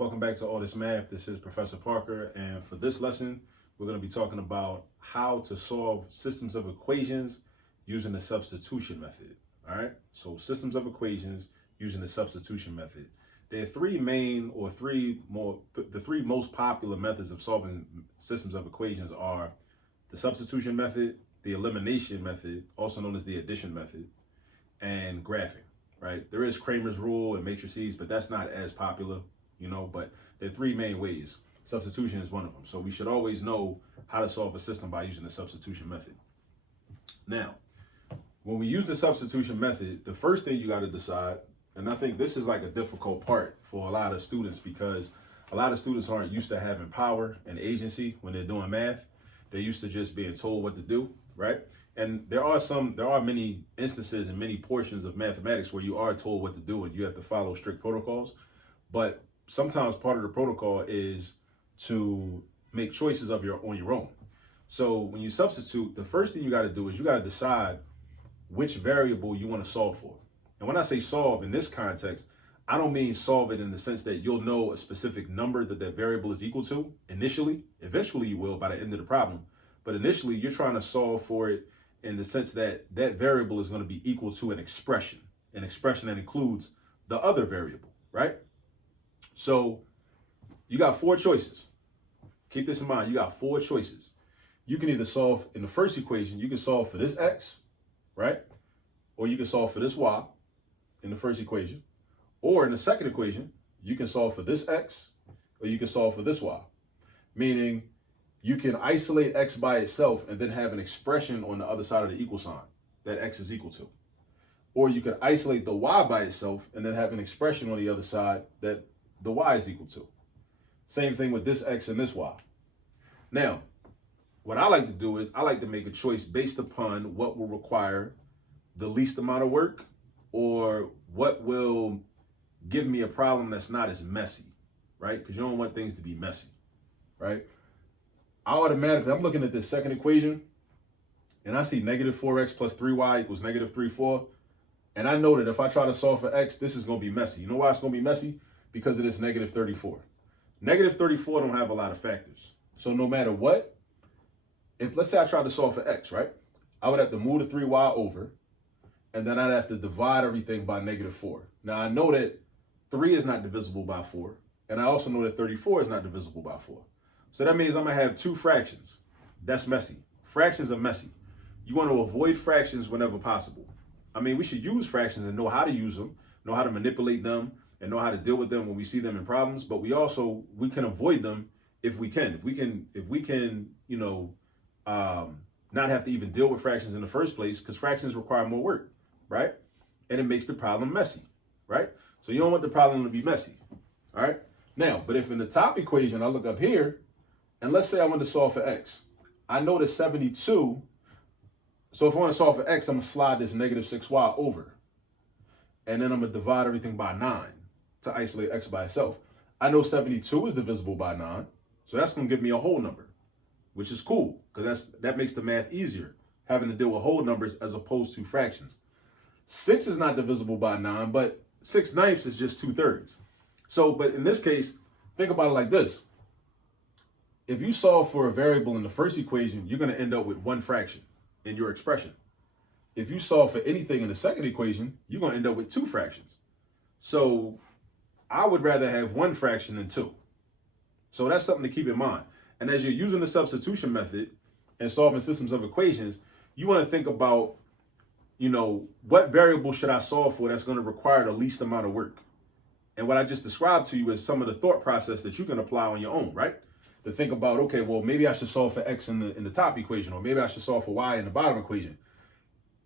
Welcome back to All This Math. This is Professor Parker, and for this lesson, we're going to be talking about how to solve systems of equations using the substitution method. All right, so systems of equations using the substitution method. There are three most popular methods of solving systems of equations are the substitution method, the elimination method, also known as the addition method, and graphing. Right? There is Kramer's rule and matrices, but that's not as popular. But there are three main ways. Substitution is one of them. So we should always know how to solve a system by using the substitution method. Now, when we use the substitution method, the first thing you got to decide, and I think this is like a difficult part for a lot of students because a lot of students aren't used to having power and agency when they're doing math. They're used to just being told what to do, right? And there are many instances and many portions of mathematics where you are told what to do and you have to follow strict protocols. But sometimes part of the protocol is to make choices on your own. So when you substitute, the first thing you got to do is you got to decide which variable you want to solve for. And when I say solve in this context, I don't mean solve it in the sense that you'll know a specific number that variable is equal to initially. Eventually you will by the end of the problem. But initially you're trying to solve for it in the sense that that variable is going to be equal to an expression that includes the other variable, right? So you got four choices. Keep this in mind. You got four choices. You can either solve in the first equation, you can solve for this x, right? Or you can solve for this y in the first equation. Or in the second equation, you can solve for this x, or you can solve for this y. Meaning you can isolate x by itself and then have an expression on the other side of the equal sign that x is equal to. Or you can isolate the y by itself and then have an expression on the other side that the y is equal to. Same thing with this x and this y. Now, what I like to do is I like to make a choice based upon what will require the least amount of work or what will give me a problem that's not as messy, right? Because you don't want things to be messy, right? I'm looking at this second equation and I see negative 4x plus 3y equals negative 3, 4. And I know that if I try to solve for x, this is going to be messy. You know why it's going to be messy? Because it is negative 34. Negative 34 don't have a lot of factors. So no matter what, if let's say I tried to solve for x, right? I would have to move the 3y over, and then I'd have to divide everything by negative 4. Now I know that 3 is not divisible by 4, and I also know that 34 is not divisible by 4. So that means I'm going to have two fractions. That's messy. Fractions are messy. You want to avoid fractions whenever possible. I mean, we should use fractions and know how to use them, know how to manipulate them, and know how to deal with them when we see them in problems. But we can avoid them if we can. If we can, not have to even deal with fractions in the first place, because fractions require more work, right? And it makes the problem messy, right? So you don't want the problem to be messy, all right? Now, but if in the top equation I look up here, and let's say I want to solve for x, I know that 72. So if I want to solve for x, I'm gonna slide this negative 6y over, and then I'm gonna divide everything by 9 to isolate x by itself. I know 72 is divisible by 9, so that's going to give me a whole number, which is cool because that makes the math easier, having to deal with whole numbers as opposed to fractions. 6 is not divisible by 9, but 6/9 is just 2/3. So, but in this case, think about it like this. If you solve for a variable in the first equation, you're going to end up with one fraction in your expression. If you solve for anything in the second equation, you're going to end up with two fractions. So I would rather have one fraction than two. So that's something to keep in mind. And as you're using the substitution method and solving systems of equations, you want to think about, what variable should I solve for that's going to require the least amount of work? And what I just described to you is some of the thought process that you can apply on your own, right? To think about, okay, well, maybe I should solve for x in the top equation, or maybe I should solve for y in the bottom equation.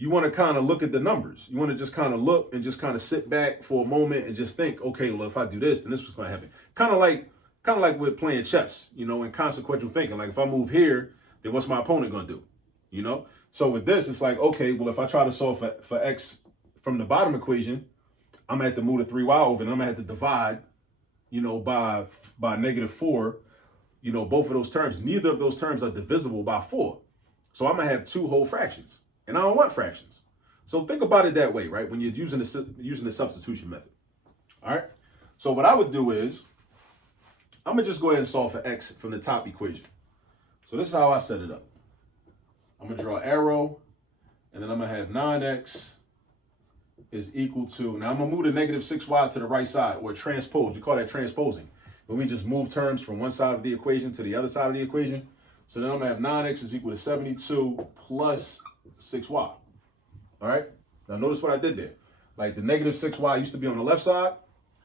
You want to kind of look at the numbers. You want to just kind of look and just kind of sit back for a moment and just think, okay, well, if I do this, then this was going to happen. Kind of like with playing chess, and consequential thinking. Like if I move here, then what's my opponent going to do? So with this, it's like, okay, well, if I try to solve for x from the bottom equation, I'm going to have to move the 3y over and I'm going to have to divide, by negative 4, both of those terms. Neither of those terms are divisible by 4. So I'm going to have two whole fractions. And I don't want fractions. So think about it that way, right? When you're using the substitution method. All right. So what I would do is I'm going to just go ahead and solve for x from the top equation. So this is how I set it up. I'm going to draw an arrow, and then I'm going to have 9x is equal to, now I'm going to move the negative 6y to the right side, or transpose. We call that transposing. When we just move terms from one side of the equation to the other side of the equation. So then I'm going to have 9x is equal to 72 plus 6y. All right? Now notice what I did there. Like the negative 6y used to be on the left side.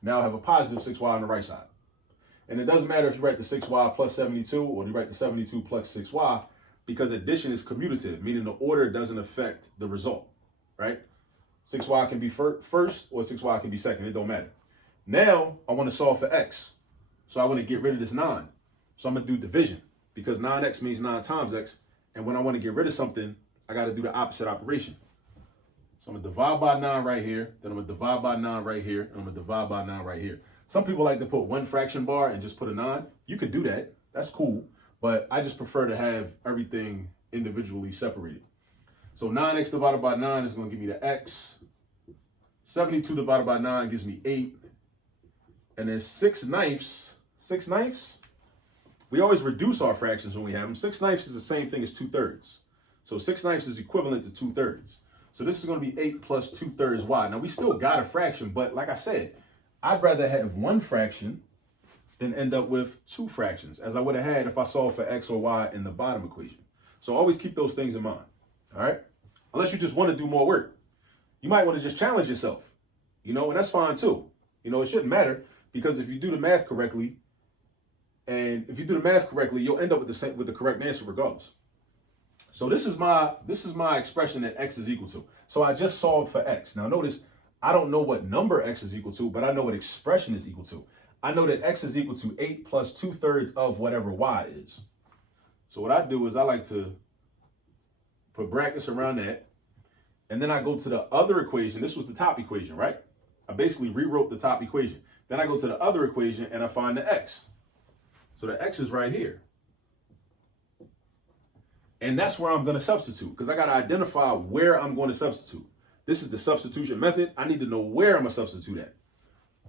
Now I have a positive 6y on the right side. And it doesn't matter if you write the 6y plus 72 or you write the 72 plus 6y, because addition is commutative, meaning the order doesn't affect the result, right? 6y can be first or 6y can be second. It don't matter. Now I want to solve for x. So I want to get rid of this 9. So I'm going to do division, because 9x means 9 times x. And when I want to get rid of something, I got to do the opposite operation. So I'm going to divide by 9 right here. Then I'm going to divide by 9 right here. And I'm going to divide by 9 right here. Some people like to put one fraction bar and just put a 9. You could do that. That's cool. But I just prefer to have everything individually separated. So 9x divided by 9 is going to give me the x. 72 divided by 9 gives me 8. And then 6/9. We always reduce our fractions when we have them. 6/9 is the same thing as 2/3. So 6/9 is equivalent to 2/3. So this is going to be 8 plus 2/3 y. Now we still got a fraction, but like I said, I'd rather have one fraction than end up with two fractions, as I would have had if I solved for x or y in the bottom equation. So always keep those things in mind, all right? Unless you just want to do more work. You might want to just challenge yourself, and that's fine too. It shouldn't matter, because if you do the math correctly, you'll end up with the correct answer regardless. So this is my expression that x is equal to. So I just solved for x. Now notice, I don't know what number x is equal to, but I know what expression is equal to. I know that x is equal to 8 plus 2/3 of whatever y is. So what I do is I like to put brackets around that. And then I go to the other equation. This was the top equation, right? I basically rewrote the top equation. Then I go to the other equation and I find the x. So the x is right here. And that's where I'm going to substitute, because I got to identify where I'm going to substitute. This is the substitution method. I need to know where I'm going to substitute at.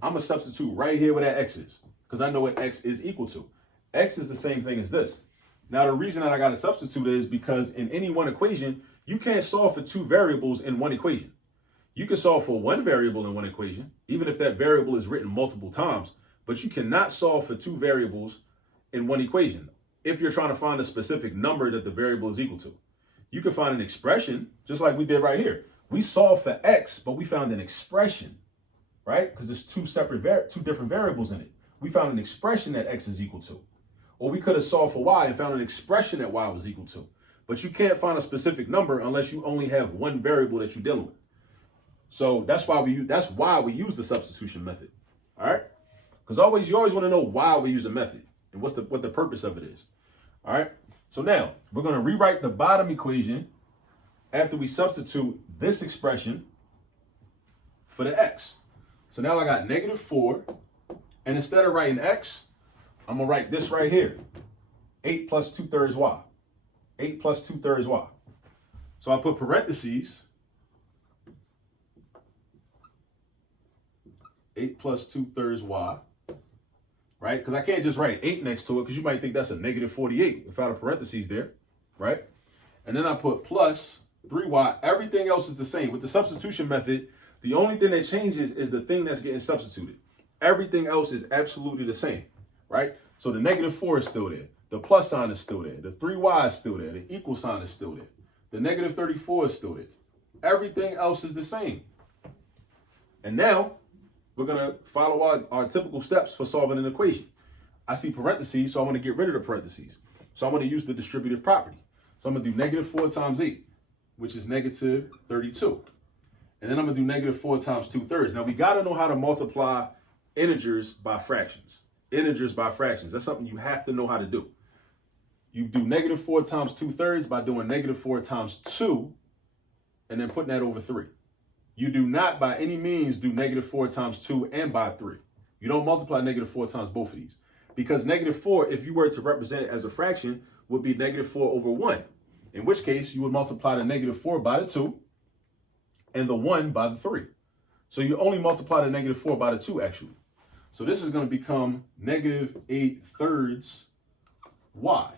I'm going to substitute right here where that x is, because I know what x is equal to. X is the same thing as this. Now, the reason that I got to substitute is because in any one equation, you can't solve for two variables in one equation. You can solve for one variable in one equation, even if that variable is written multiple times, but you cannot solve for two variables in one equation if you're trying to find a specific number that the variable is equal to. You can find an expression, just like we did right here. We solved for x, but we found an expression, right? Because there's two different variables in it. We found an expression that x is equal to. Or we could have solved for y and found an expression that y was equal to. But you can't find a specific number unless you only have one variable that you're dealing with. So that's why we use the substitution method. All right? Because you always want to know why we use a method and what the purpose of it is. All right? So now we're going to rewrite the bottom equation after we substitute this expression for the x. So now I got -4, and instead of writing x, I'm going to write this right here. 8 plus 2/3 y. 8 plus 2/3 y. So I put parentheses. 8 plus 2/3 y. Right? Because I can't just write 8 next to it, because you might think that's a -48 without a parentheses there. Right? And then I put plus 3y. Everything else is the same. With the substitution method, the only thing that changes is the thing that's getting substituted. Everything else is absolutely the same. Right? So the -4 is still there. The plus sign is still there. The 3y is still there. The equal sign is still there. The -34 is still there. Everything else is the same. And now we're going to follow our typical steps for solving an equation. I see parentheses, so I want to get rid of the parentheses. So I'm going to use the distributive property. So I'm going to do -4 times 8, which is -32. And then I'm going to do -4 times 2/3. Now we got to know how to multiply integers by fractions. Integers by fractions. That's something you have to know how to do. You do -4 times 2/3 by doing -4 times 2 and then putting that over 3. You do not by any means do -4 times 2 and by 3. You don't multiply -4 times both of these. Because -4, if you were to represent it as a fraction, would be -4 over 1. In which case, you would multiply the -4 by the 2 and the 1 by the 3. So you only multiply the -4 by the 2, actually. So this is going to become negative 8/3 y.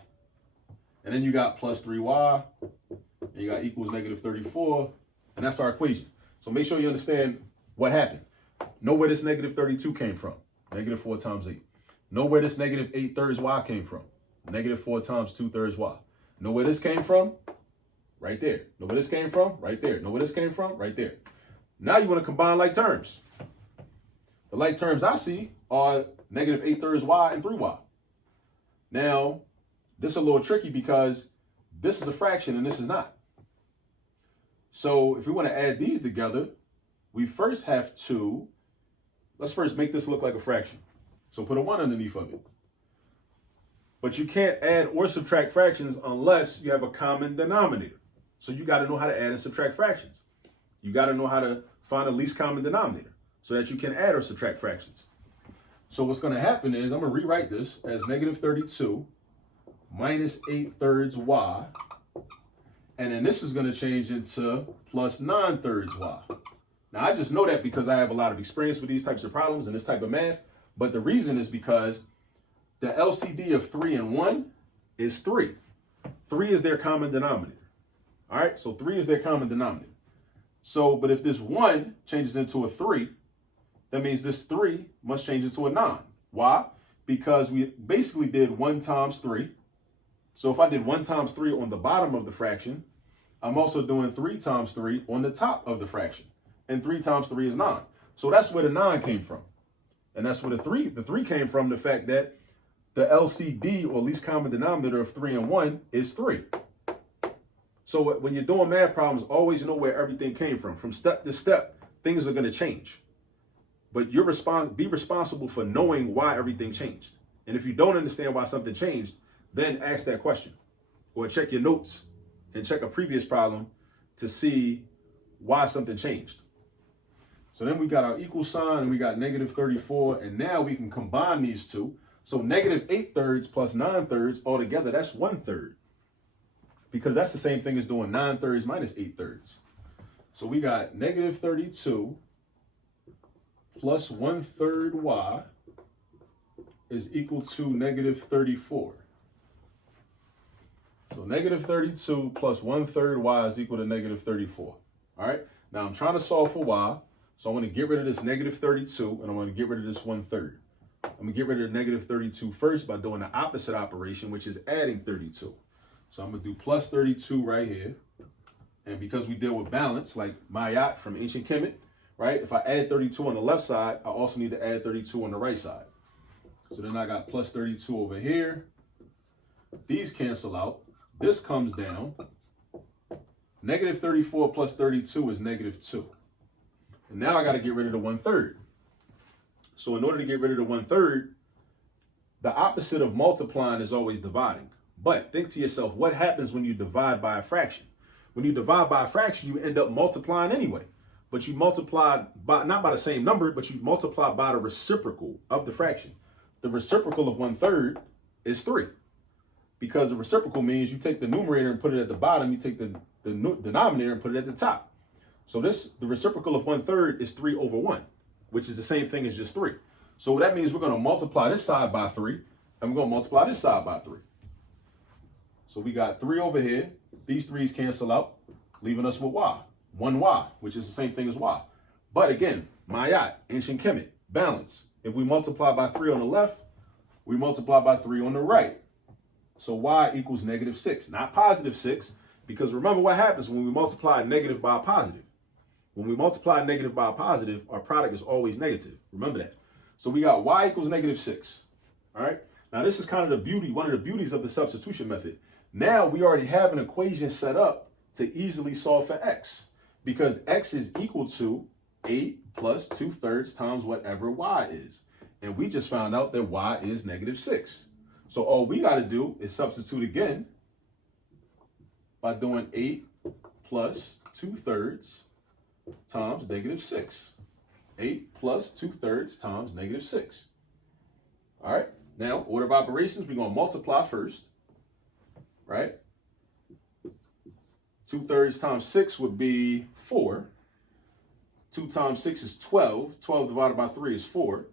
And then you got plus 3y, and you got equals negative 34, and that's our equation. So make sure you understand what happened. Know where this negative 32 came from, negative 4 times 8. Know where this negative 8/3 y came from, negative 4 times 2/3 y. Know where this came from? Right there. Know where this came from? Right there. Know where this came from? Right there. Now you want to combine like terms. The like terms I see are negative 8/3 y and 3y. Now, this is a little tricky because this is a fraction and this is not. So if we want to add these together, we first have to, let's first make this look like a fraction. So put a 1 underneath of it. But you can't add or subtract fractions unless you have a common denominator. So you got to know how to add and subtract fractions. You got to know how to find the least common denominator so that you can add or subtract fractions. So what's going to happen is I'm going to rewrite this as negative 32 minus 8/3 y. And then this is going to change into plus 9/3 y. Now, I just know that because I have a lot of experience with these types of problems and this type of math. But the reason is because the LCD of 3 and 1 is 3. 3 is their common denominator. All right, so 3 is their common denominator. So, but if this 1 changes into a 3, that means this 3 must change into a 9. Why? Because we basically did 1 times 3. So if I did 1 times 3 on the bottom of the fraction, I'm also doing 3 times 3 on the top of the fraction. And 3 times 3 is 9. So that's where the 9 came from. And that's where the 3 came from, the fact that the LCD, or least common denominator, of 3 and 1 is 3. So when you're doing math problems, always know where everything came from. From step to step, things are going to change. But be responsible for knowing why everything changed. And if you don't understand why something changed, then ask that question. Or check your notes and check a previous problem to see why something changed. So then we got our equal sign and we got negative 34. And now we can combine these two. So negative 8/3 plus 9/3 altogether, that's 1/3. Because that's the same thing as doing 9/3 minus 8/3. So we got negative 32 plus 1/3 y is equal to negative 34. So negative 32 plus 1/3 y is equal to negative 34. All right. Now I'm trying to solve for y. So I'm going to get rid of this negative 32 and I'm going to get rid of this 1/3. I'm going to get rid of the negative 32 first by doing the opposite operation, which is adding 32. So I'm going to do plus 32 right here. And because we deal with balance, like Mayat from ancient Kemet, right? If I add 32 on the left side, I also need to add 32 on the right side. So then I got plus 32 over here. These cancel out. This comes down. Negative 34 plus 32 is negative 2. And now I got to get rid of the 1/3. So in order to get rid of the 1/3, the opposite of multiplying is always dividing. But think to yourself, what happens when you divide by a fraction? When you divide by a fraction, you end up multiplying anyway. But you multiply by, not by the same number, but you multiply by the reciprocal of the fraction. The reciprocal of 1/3 is 3. Because the reciprocal means you take the numerator and put it at the bottom, you take the denominator and put it at the top. So the reciprocal of 1/3 is 3 over 1, which is the same thing as just 3. So that means we're going to multiply this side by 3, and we're going to multiply this side by 3. So we got 3 over here. These 3's cancel out, leaving us with y. 1y, which is the same thing as y. But again, Mayat, ancient Kemet, balance. If we multiply by 3 on the left, we multiply by 3 on the right. So y equals negative 6, not positive 6, because remember what happens when we multiply a negative by a positive. When we multiply a negative by a positive, our product is always negative. Remember that. So we got y equals negative 6. All right. Now this is kind of the beauty, one of the beauties of the substitution method. Now we already have an equation set up to easily solve for x, because x is equal to 8 plus 2/3 times whatever y is. And we just found out that y is negative 6. So all we got to do is substitute again by doing 8 plus 2/3 times negative 6. 8 plus 2/3 times negative 6. All right. Now, order of operations, we're going to multiply first, right? 2/3 times 6 would be 4. 2 times 6 is 12. 12 divided by 3 is 4,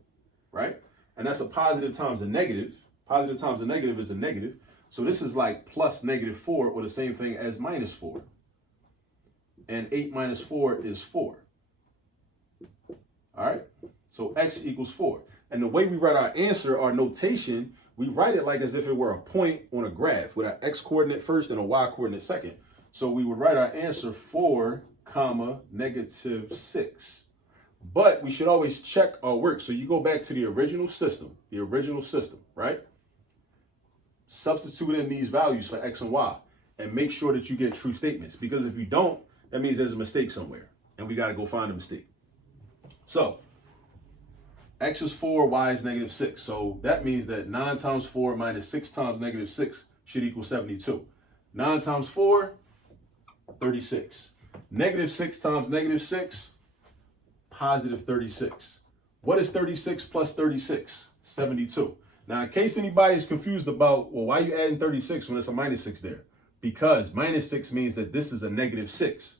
right? And that's a positive times a negative. Positive times a negative is a negative. So this is like plus -4, or the same thing as -4. And 8 minus 4 is 4. All right? So x equals 4. And the way we write our answer, our notation, we write it like as if it were a point on a graph with our x coordinate first and a y coordinate second. So we would write our answer 4, comma, -6. But we should always check our work. So you go back to the original system, right? Substitute in these values for x and y and make sure that you get true statements. Because if you don't, that means there's a mistake somewhere and we got to go find a mistake. So x is 4, y is -6. So that means that 9 times 4 minus 6 times -6 should equal 72. 9 times 4, 36. -6 times -6, positive 36. What is 36 plus 36? 72. Now, in case anybody is confused about, well, why are you adding 36 when it's a -6 there? Because -6 means that this is a -6.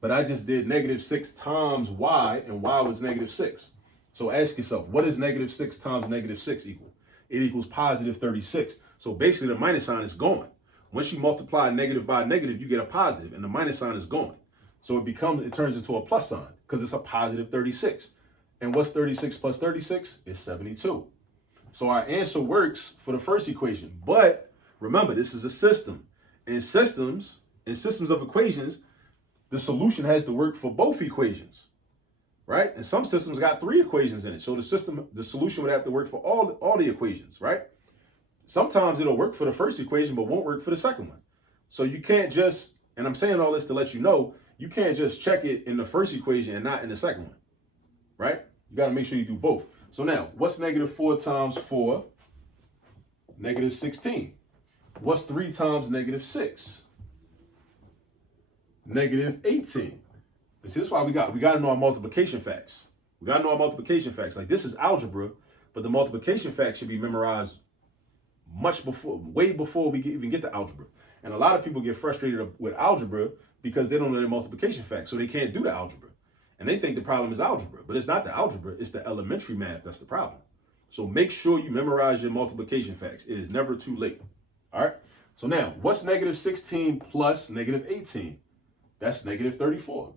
But I just did -6 times y, and y was -6. So ask yourself, what does -6 times -6 equal? It equals positive 36. So basically the minus sign is gone. Once you multiply a negative by a negative, you get a positive, and the minus sign is gone. So it turns into a plus sign because it's a positive 36. And what's 36 plus 36? It's 72. So our answer works for the first equation. But remember, this is a system. In systems of equations, the solution has to work for both equations, right? And some systems got 3 equations in it. So the solution would have to work for all the equations, right? Sometimes it'll work for the first equation, but won't work for the second one. So you can't just, and I'm saying all this to let you know, you can't just check it in the first equation and not in the second one, right? You got to make sure you do both. So now, what's -4 times 4? -16. What's 3 times -6? -18. And see, that's why we got to know our multiplication facts. We got to know our multiplication facts. Like, this is algebra, but the multiplication facts should be memorized way before we even get to algebra. And a lot of people get frustrated with algebra because they don't know their multiplication facts, so they can't do the algebra. And they think the problem is algebra, but it's not the algebra, it's the elementary math that's the problem. So make sure you memorize your multiplication facts. It is never too late. All right? So now, what's -16 plus -18? That's -34.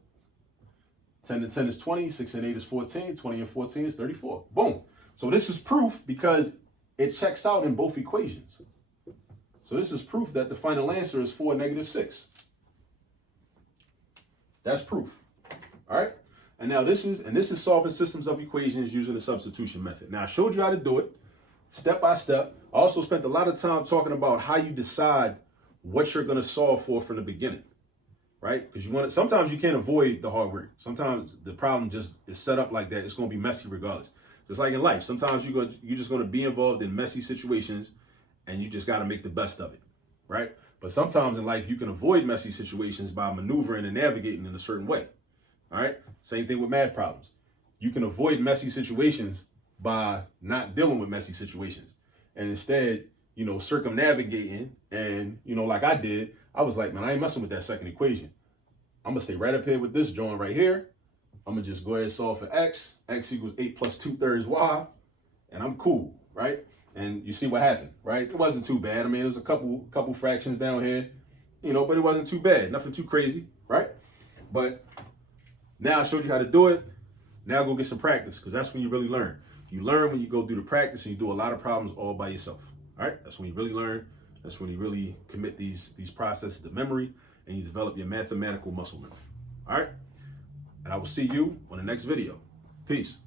10 and 10 is 20, 6 and 8 is 14, 20 and 14 is 34. Boom. So this is proof because it checks out in both equations. So this is proof that the final answer is 4, -6. That's proof. All right? And now this is solving systems of equations using the substitution method. Now I showed you how to do it step by step. I also spent a lot of time talking about how you decide what you're going to solve for from the beginning, right? Because sometimes you can't avoid the hard work. Sometimes the problem just is set up like that. It's going to be messy regardless. Just like in life, sometimes you're just going to be involved in messy situations and you just got to make the best of it, right? But sometimes in life, you can avoid messy situations by maneuvering and navigating in a certain way. All right. Same thing with math problems. You can avoid messy situations by not dealing with messy situations and instead, circumnavigating. And, like I did, I was like, man, I ain't messing with that second equation. I'm going to stay right up here with this joint right here. I'm going to just go ahead and solve for x. X equals 8 plus 2/3 y. And I'm cool, right? And you see what happened, right? It wasn't too bad. I mean, it was a couple fractions down here, but it wasn't too bad. Nothing too crazy, right? But now I showed you how to do it. Now go get some practice because that's when you really learn. You learn when you go do the practice and you do a lot of problems all by yourself. All right? That's when you really learn. That's when you really commit these processes to memory and you develop your mathematical muscle memory. All right? And I will see you on the next video. Peace.